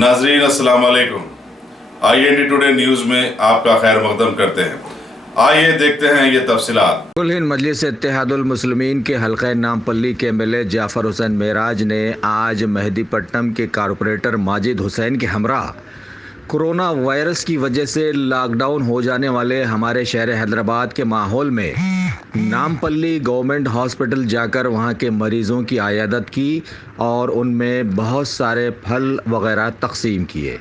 नाजरीन अस्सलाम वालेकुम। IND टुडे न्यूज़ में आपका खैर मकदम करते हैं। आइए देखते हैं ये तफसीलात। कुल हिंद मजलिस इत्तेहादुल मुस्लिमीन के हल्का नामपल्ली के MLA जाफ़र हुसैन मेराज ने आज मेहदीपट्टनम के कारपोरेटर माजिद हुसैन के हमरा कोरोना वायरस की वजह से लॉकडाउन हो जाने वाले हमारे शहर हैदराबाद के माहौल में नामपल्ली गवर्नमेंट हॉस्पिटल जाकर वहां के मरीज़ों की आयादत की और उनमें बहुत सारे फल वगैरह तकसीम किए।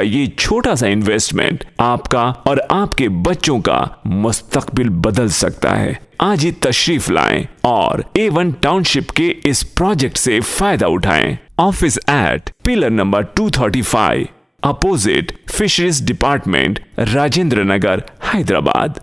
ये छोटा सा इन्वेस्टमेंट आपका और आपके बच्चों का मुस्तकबिल बदल सकता है। आज ही तशरीफ लाएं और A1 टाउनशिप के इस प्रोजेक्ट से फायदा उठाएं। Office at pillar number 235 opposite fisheries department, Rajendra Nagar, Hyderabad.